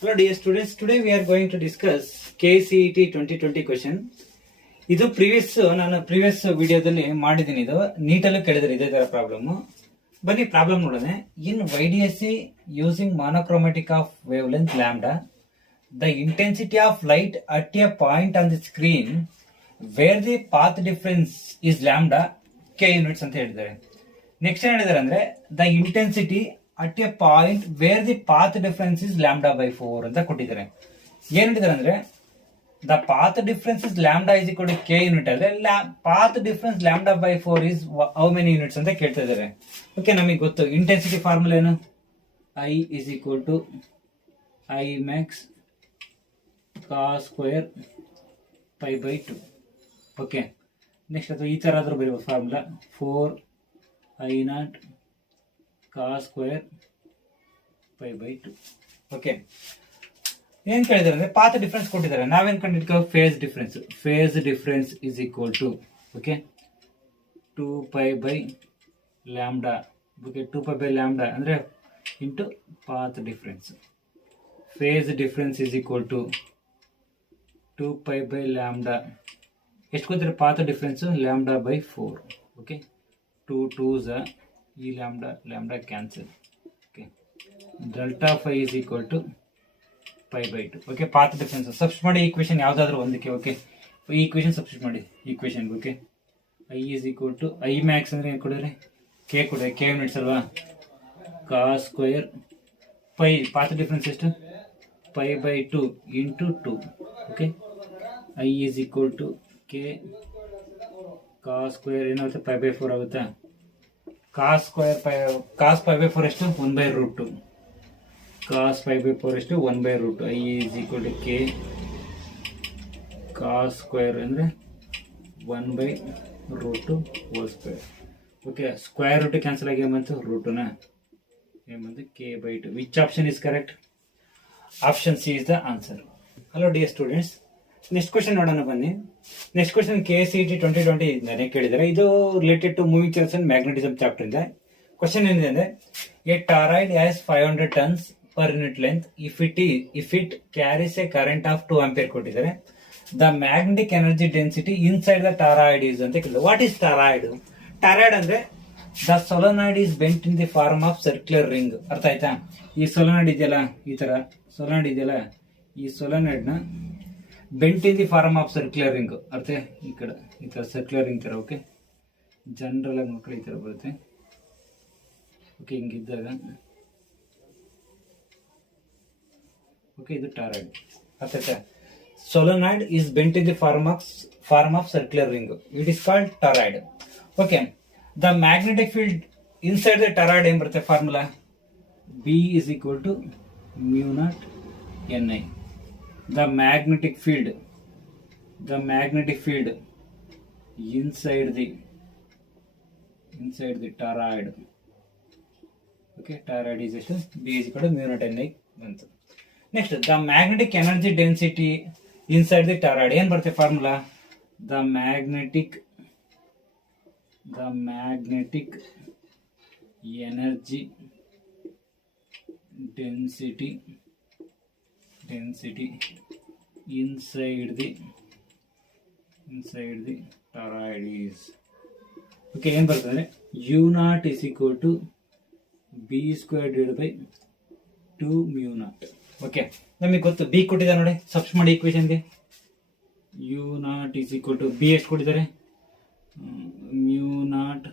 Hello dear students, today we are going to discuss KCET 2020 question. ಇದು ನಾನು previous ವಿಡಿಯೋದಲ್ಲಿ ಮಾಡಿದ್ದೀನಿ. ಇದು ನೀಟಲ್ಲೂ ಕೇಳಿದ್ರೆ ಇದೇ ತರ ಪ್ರಾಬ್ಲಮ್. ಬನ್ನಿ ಪ್ರಾಬ್ಲಮ್ ನೋಡೋಣ. ಇನ್ YDSC using monochromatic of wavelength lambda, the intensity of light at a point on the screen where the path difference is lambda k units ಅಂತ ಹೇಳಿದ್ದಾರೆ. ನೆಕ್ಸ್ಟ್ ಏನ್ ಹೇಳಿದ್ದಾರೆ ಅಂದ್ರೆ the intensity at a point where the path difference is lambda by 4 ಅಂತ ಕೊಟ್ಟಿದ್ದಾರೆ. ಏನ್ ಹೇಳಿದ್ದಾರೆ ಅಂದ್ರೆ the path difference is lambda is equal to k unit ಆದ್ರೆ path difference lambda by 4 is how many units ಅಂತ ಕೇಳ್ತಾ ಇದ್ದಾರೆ. ಓಕೆ, ನಮಗೆ ಗೊತ್ತು ಇಂಟೆನ್ಸಿಟಿ ಫಾರ್ಮುಲಾ ಏನು, I is equal to I max cos square pi by 2. Okay, next ಅಥವಾ ಈ ತರ ಆದ್ರೂ ಬರೀಬಹುದು formula 4 I naught cos square pi by 2. Okay, ಏನ್ ಕೇಳಿದಾರೆ ಅಂದ್ರೆ ಪಾತ್ ಡಿಫರೆನ್ಸ್ ಕೊಟ್ಟಿದ್ದಾರೆ. ನಾವೇನ್ ಕಂಡಿಡ್ಕೋ phase difference is equal to okay 2 pi by lambda. Okay, 2 pi by lambda ಅಂದ್ರೆ into path difference. Phase difference is equal to 2 pi by lambda. ಎಷ್ಟು ಕೊಡ್ತಾರೆ path difference? lambda by 4. Okay, 2 2s ಈ lambda cancel. Okay, delta phi is equal to pi by 2. Okay, path difference substitute ಮಾಡಿ equation ಯಾವ್ದಾದ್ರು ಒಂದಕ್ಕೆ. Okay, ಈ equation substitute ಮಾಡಿ equation. Okay, I is equal to I max ಅಂದ್ರೆ ಏನು ಕೊಡಿದ್ರೆ k ಕೊಡಿದ್ರೆ k ಯೂನಿಟ್ಸ್ ಅಲ್ವಾ, cos square pi path difference ಎಷ್ಟು pi by 2 into 2. Okay, I is equal to k cos square ಏನಾಗುತ್ತೆ pi by 4 ಆಗುತ್ತಾ. cos square cos pi by 4 ಎಷ್ಟು 1 by root 2. cos pi by 4 ಎಷ್ಟು 1 by root 2. I is equal to k cos square ಅಂದ್ರೆ 1 by root 2 whole square. ಓಕೆ, square root cancel ಆಗಿ ಏಮಂತು ರೂಟ್ನ ಏಮಂತು k by 2. Which option is correct? Option C is the answer. Hello dear students, next question ನೋಡೋಣ ಬನ್ನಿ. Next question KCET 2020 ಇಂದಾನೆ ಕೇಳಿದ್ದಾರೆ. ಇದು related to moving charge and magnetism chapter ಇಂದ. ಕ್ವಶನ್ ಏನಿದೆ ಅಂದ್ರೆ a toroid has 500 tons per unit length if it carries a current of 2 ampere ಕೊಟ್ಟಿದ್ದಾರೆ. The magnetic energy density inside the toroid is ಅಂತ ಕೇಳಿದ್ರು. What is ಟಾರಾಯ್ಡ್? ಟಾರಾಯ್ಡ್ ಅಂದ್ರೆ the solenoid is bent in the form of circular ring. ಅರ್ಥ ಆಯ್ತಾ? ಈ ಸೊಲನಾಯ್ಡ್ ಇದೆಯಲ್ಲ, ಈ ತರ ಸೊಲನಾಯ್ಡ್ ಇದೆಯಲ್ಲ, ಈ ಸೊಲನಾಯ್ಡ್ ನ bent in the form of circular ring. ಅರ್ಥ? ಈ ಕಡೆ ಈ ತರ ಸರ್ಕ್ಯುಲರ್ ರಿಂಗ್ ತರ. ಓಕೆ, ಜನರಲ್ ಆಗಿ ನೋಡ್ಕೊಳ್ಳಿ, ಈ ತರ ಬರುತ್ತೆ. ಓಕೆ, ಹಿಂಗಿದ್ದಾಗ ಓಕೆ, ಇದು ಟಾರಾಯ್ಡ್. ಅರ್ಥ ಆಯ್ತಾ? solenoid is bent in the form of circular ring. It is called toroid. Okay, the magnetic field inside the toroid ಏನು ಬರುತ್ತೆ formula? B is equal to mu naught Ni. The magnetic field inside the toroid. Okay, toroid is ಎಷ್ಟು? B is equal to mu naught Ni ಬಂತು. Next, the magnetic energy density inside the toroid ಏನ್ ಬರುತ್ತೆ formula? the magnetic energy density inside the toroid is okay, ಏನ್ ಬರ್ತದೆ u naught is equal to b square divided by 2 mu naught. Okay, ನಮಗೆ ಗೊತ್ತು B ಕೊಟ್ಟಿದ್ದಾರೆ ನೋಡಿ, substitute ಮಾಡಿ ಈಕ್ವೇಷನ್ಗೆ. U naught is equal to B ಎಷ್ಟು ಕೊಟ್ಟಿದ್ದಾರೆ? Mu naught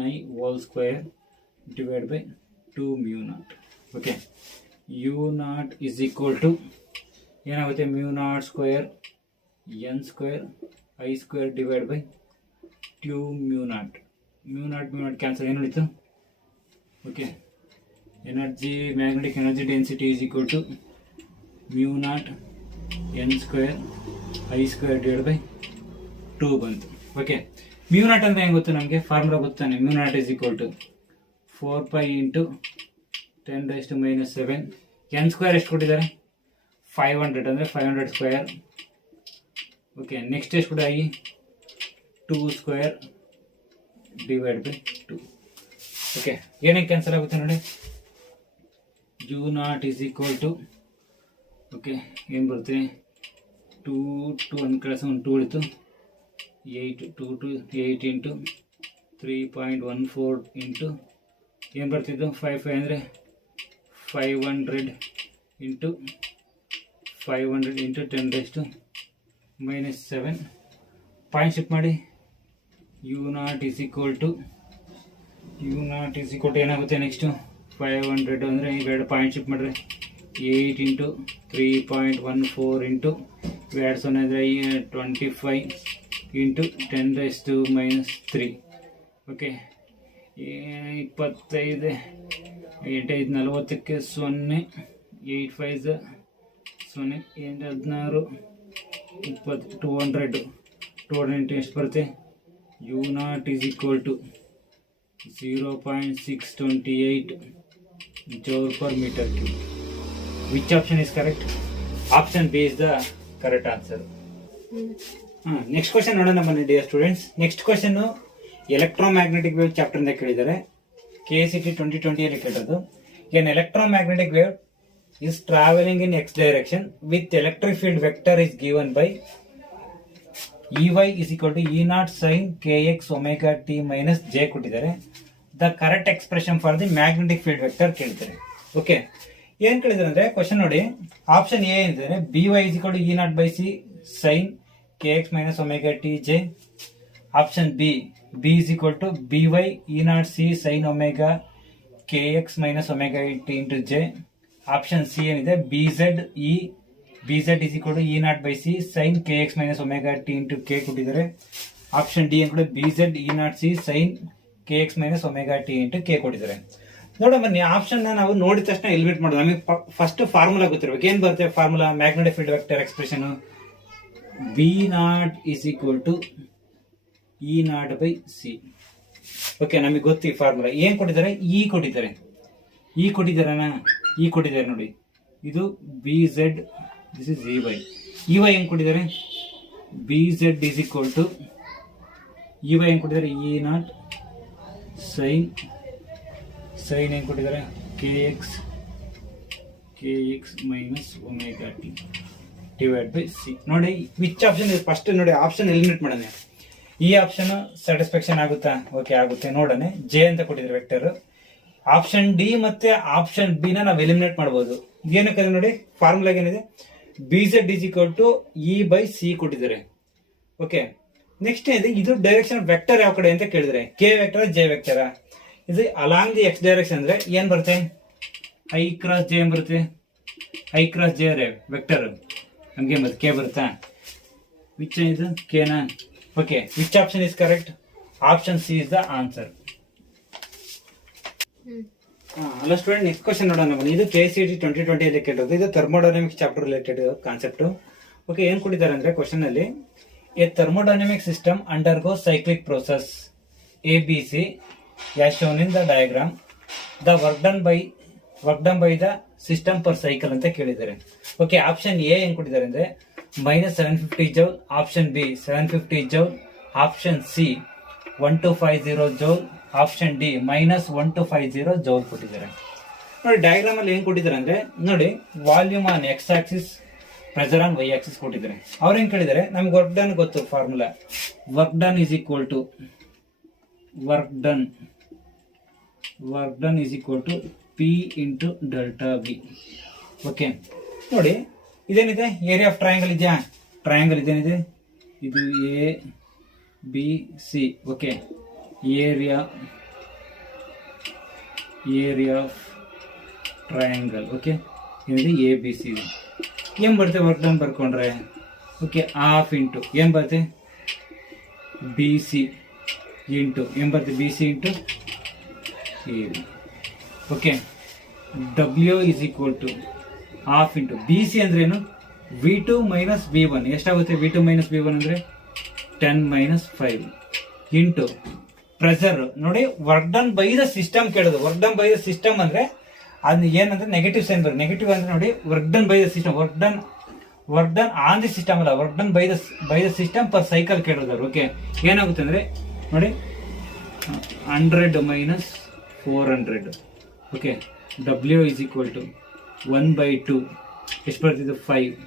Ni whole square divide by 2 mu naught. Okay, u naught is equal to ಏನಾಗುತ್ತೆ mu naught square N square I square divide by 2 mu naught. Mu naught cancel, ಏನು ಉಳಿತು? Okay, magnetic energy density is equal to mu naught n square I square divided by 2 ಬಂತು. Okay, mu naught ಅಂದ್ರೆ ಹೆಂಗ್ ಗೊತ್ತು ನಮಗೆ? Formula ಗೊತ್ತಾನೆ. mu naught is equal to 4 pi into 10 raised to minus 7. n square ಎಷ್ಟು ಕೊಟ್ಟಿದ್ದಾರೆ? 500 ಅಂದ್ರೆ 500 square. Okay, next ಎಷ್ಟು ಕೊಡಿ? 2 ಸ್ಕ್ವೇರ್ ಡಿವೈಡ್ ಬೈ 2. ಓಕೆ, ಏನಕ್ಕೆ ಕ್ಯಾನ್ಸಲ್ ಆಗುತ್ತೆ ನೋಡಿ. u naught is equal to okay ಏನು ಬರುತ್ತೆ 2 1 ಕ್ಲಾಸ್ 1 2 ಉಳಿತು 8 2 2 8 ಇಂಟು 3.14 ಇಂಟು ಏನು ಬರ್ತಿದ್ದು 5 ಅಂದರೆ 500 ಇಂಟು 500 ಇಂಟು 10⁻⁻⁷ ಪಾಯಿಂಟ್ ಶಿಫ್ಟ್ ಮಾಡಿ u0 is equal to ಏನಾಗುತ್ತೆ ನೆಕ್ಸ್ಟು 500 ಅಂದರೆ ಇವೆರಡು ಪಾಯಿಂಟ್ ಶಿಫ್ಟ್ ಮಾಡಿದ್ರೆ 8 ಇಂಟು 3.14 ಇಂಟು 2 ಅಂದರೆ 25 ಇಂಟು 10⁻³ ಓಕೆ 25 8 5 40ಕ್ಕೆ 0 8 5 0 8 16 20 200 ಎಷ್ಟು ಬರುತ್ತೆ u0 is equal to 0.628 joule per meter cube. Which option is correct? Option B is the correct answer. Next question ನೋಡೋಣ ಬನ್ನಿ dear students. Next question electromagnetic wave chapter ಇಂದ ಕೇಳಿದ್ದಾರೆ. KCET 2020 ಅಲ್ಲಿ ಕೇಳಿರೋದು. An electromagnetic wave is traveling in x direction with electric field vector is given by Ey is equal to E0 sin kx omega t minus j ಕೊಟ್ಟಿದ್ದಾರೆ. The correct expression for the magnetic field vector ಕೇಳ್ತಾರೆ. Okay ಏನ್ ಕೇಳಿದ್ರೆ ಅಂದ್ರೆ question ನೋಡಿ, option A ಏನಿದೆ By is equal to E0 by c sin kx minus omega t j. Option B is equal to By E0 c sin omega kx minus omega t into j. Option C ಏನಿದೆ Bz is equal to E0 by c sin kx minus omega t into k ಕೊಟ್ಟಿದ್ದಾರೆ. Option D ಏನ್ Bz E0 c sin kx minus omega t into k ಕೊಟ್ಟಿದ್ದಾರೆ. ನೋಡೋಣ ಬನ್ನಿ, option ನಾವು ನೋಡಿದ ತಕ್ಷಣ eliminate ಮಾಡೋದು. ನಮಗೆ ಫಸ್ಟ್ ಫಾರ್ಮುಲಾ ಗೊತ್ತಿರಬೇಕು. ಏನ್ ಬರುತ್ತೆ formula? Magnetic field vector expression B0 is equal to E0 by c. Okay ನಮಗೆ ಗೊತ್ತಿ ಫಾರ್ಮುಲಾ. ಏನ್ ಕೊಟ್ಟಿದ್ದಾರೆ? ಇ ಕೊಟ್ಟಿದ್ದಾರೆ. ಇ ಕೊಟ್ಟಿದ್ದಾರೆ ನೋಡಿ, ಇದು Bz, this is Ey. Ey ಹೆಂಗ್ ಕೊಟ್ಟಿದ್ದಾರೆ? Bz is equal to Ey ಹೆಂಗ್ ಕೊಟ್ಟಿದ್ದಾರೆ? E0 sin ಹೆಂಗ್ ಕೊಟ್ಟಿದ್ದಾರೆ? kx minus omega t divided by c. ನೋಡಿ ವಿಚ್ ಆಪ್ಷನ್ ಇದೆ ಫಸ್ಟ್ ನೋಡಿ, ಆಪ್ಷನ್ ಎಲಿಮಿನೇಟ್ ಮಾಡೋಣ. ಈ ಆಪ್ಷನ್ ಸ್ಯಾಟಿಸ್ಫ್ಯಾಕ್ಷನ್ ಆಗುತ್ತಾ? ಓಕೆ ಆಗುತ್ತೆ. ನೋಡೋಣ, ಜೆ ಅಂತ ಕೊಟ್ಟಿದ್ದಾರೆ ವೆಕ್ಟರ್. ಆಪ್ಷನ್ ಡಿ ಮತ್ತೆ ಆಪ್ಷನ್ ಬಿ ನ ನಾವು ಎಲಿಮಿನೇಟ್ ಮಾಡಬಹುದು. ಏನಕ್ಕೆ ನೋಡಿ, ಫಾರ್ಮುಲಾ ಏನಿದೆ? Bz is equal to E by c ಕೊಟ್ಟಿದ್ದಾರೆ. ಓಕೆ ನೆಕ್ಸ್ಟ್ ಇದೆ, ಇದು ಡೈರೆಕ್ಷನ್ ವೆಕ್ಟರ್ ಯಾವ ಕಡೆ ಅಂತ ಕೇಳಿದ್ರೆ ಕೆ ವೆಕ್ಟರ್ ಜೆ ವೆಕ್ಟರ್. ಇದು ಅಲಾಂಗ್ ದಿ ಎಕ್ಸ್ ಡೈರೆಕ್ಷನ್ ಅಂದ್ರೆ ಏನ್ ಬರುತ್ತೆ? ಐ ಕ್ರಾಸ್ ಜೆ ಬರುತ್ತೆ. ಐ ಕ್ರಾಸ್ ಜೆ ವೆಕ್ಟರ್ ಹಂಗೆ ಬರುತ್ತೆ, ಕೆ ಬರುತ್ತಾ? ವಿಚ್ ಇದು ಕೆನಾ? Okay which option is correct? Option C is the answer. Hello student, next question ನೋಡೋಣ ಬನ್ನಿ. ಇದು KCET 2020 ಅಲ್ಲಿ ಕೇಳಿರೋದು. ಇದು thermodynamics chapter related concept. Okay ಏನ್ ಕೊಟ್ಟಿದ್ದಾರೆ ಅಂದ್ರೆ ಕ್ವಶನ್ ಅಲ್ಲಿ, A thermodynamic system undergo cyclic process ABC as shown in the diagram. The work done by the system per cycle ಅಂತ ಕೇಳಿದ್ದಾರೆ. ಓಕೆ ಆಪ್ಷನ್ ಎ ಏನ್ ಕೊಟ್ಟಿದ್ದಾರೆ ಅಂದ್ರೆ -750 joule, option B 750 joule, option C 1250 joule, option D -1250 joule ಕೊಟ್ಟಿದ್ದಾರೆ. ನೋಡಿ diagram ಅಲ್ಲಿ ಏನ್ ಕೊಟ್ಟಿದ್ದಾರೆ ಅಂದ್ರೆ ನೋಡಿ, volume on X axis, pressure on Y axis ಕೊಟ್ಟಿದ್ದಾರೆ. ಅವ್ರೇನ್ ಕೇಳಿದ್ದಾರೆ? ನಮ್ಗೆ ವರ್ಕ್ ಡನ್ ಗೊತ್ತು formula. Work done is equal to P into delta B. Okay ನೋಡಿ ಇದೇನಿದೆ? ಏರಿಯಾ ಆಫ್ ಟ್ರಯಾಂಗಲ್ ಇದೆಯಾ? ಟ್ರಯಾಂಗಲ್ ಇದೇನಿದೆ? ಇದು ABC. Okay area of triangle. Okay ಏನಿದೆ? ABC. ಏನ್ ಬರುತ್ತೆ ವರ್ಕ್ ಡನ್ ಬರ್ಕೊಂಡ್ರೆ? ಓಕೆ ಹಾಫ್ ಇಂಟು ಏನ್ ಬರುತ್ತೆ? BC ಇಂಟು ಏನ್ ಬರುತ್ತೆ? BC into AB. Okay W is equal to half into BC ಅಂದ್ರೆ ಏನು? V2 minus V1. ಎಷ್ಟಾಗುತ್ತೆ V2 minus V1 ಅಂದ್ರೆ 10 - 5 ಇಂಟು ಪ್ರೆಷರ್. ನೋಡಿ work done by the system ಕೇಳೋದು. Work done by the system ಅಂದ್ರೆ ಅದ್ ಏನಂದ್ರೆ ನೆಗೆಟಿವ್ ಸೈನ್ ಬರುತ್ತೆ. ನೆಗೆಟಿವ್ ಅಂದ್ರೆ ನೋಡಿ work done by the system, work done on the system ಅಲ್ಲ, work done by the system per cycle ಕೇಳೋದು. ಓಕೆ ಏನಾಗುತ್ತೆ ಅಂದ್ರೆ ನೋಡಿ 100 - 400. Okay W is equal to 1/2 ಎಷ್ಟು ಬರ್ತಿದ್ದು 5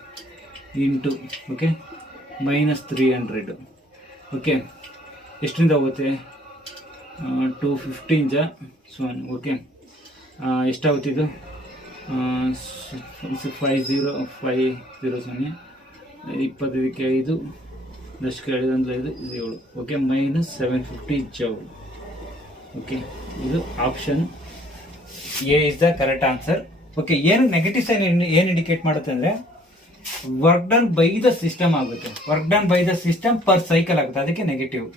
ಇಂಟು ಓಕೆ -300 ಓಕೆ ಎಷ್ಟರಿಂದ ಹೋಗುತ್ತೆ 215 ಜ ಸೊ ಓಕೆ ಎಷ್ಟಾಗುತ್ತಿದ್ದು 5050 25ಕ್ಕೆ 5 ದಶಕ್ಕೆ 5 ಅಂದರೆ 5 7 ಓಕೆ -750 ಜೌಲ್ ಓಕೆ ಇದು option A is the correct answer. Okay ಏನು ನೆಗೆಟಿವ್ ಸೈನ್ ಏನು ಇಂಡಿಕೇಟ್ ಮಾಡುತ್ತೆ ಅಂದರೆ work done by the system ಆಗುತ್ತೆ, work done by the system per cycle ಆಗುತ್ತೆ, ಅದಕ್ಕೆ ನೆಗೆಟಿವ್.